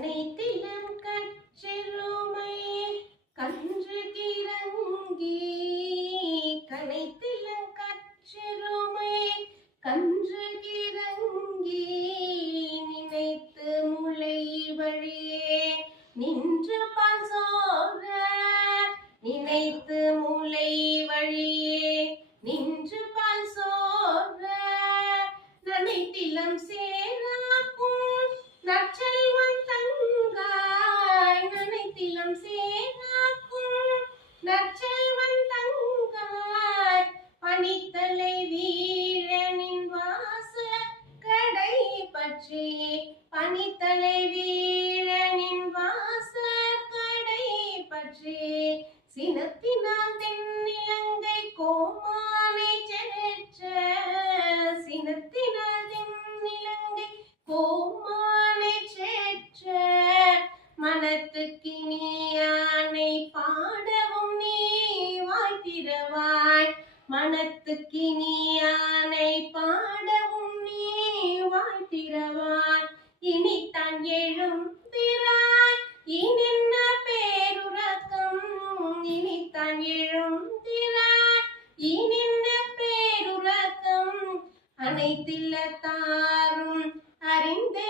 கனைத்திலம் கச்சிறுமை கன்று கிறங்கி கனைத்திலம் கச்சிறுமை கன்று கிறங்கி நினைத்து முளை வழியே நின்று பால் சோர நினைத்து முளை வழியே நின்று பால் சோர நனைத்திலம் சேராக்கும் நற்செல்வன் தங்காய் நனைத்திலம் சேராக்கும் நற்செல்வன் தங்காய் பனித்தலை வீரனின் வாச கடை பற்றி பனித்தலை வீரனின் வாச கடை பற்றி சினத்தினால் தென்னிலங்கை கோமானை செற்ற சினத்தினால் தென்னிலங்கை கோமானை செற்ற மனத்துக்கினியானை பாடவும் நீ வாய்த்திரவாய் மனத்துக்கினியானை பாடவும் நீ வாய்த்திரவாய் இனித்தான் எழும் திராய் இனென்ன பேருறக்கம் இனித்தான் எழும் திராய் இனென்ன பேருறக்கம் அனைத்தில்லத்தாரும் அறிந்தே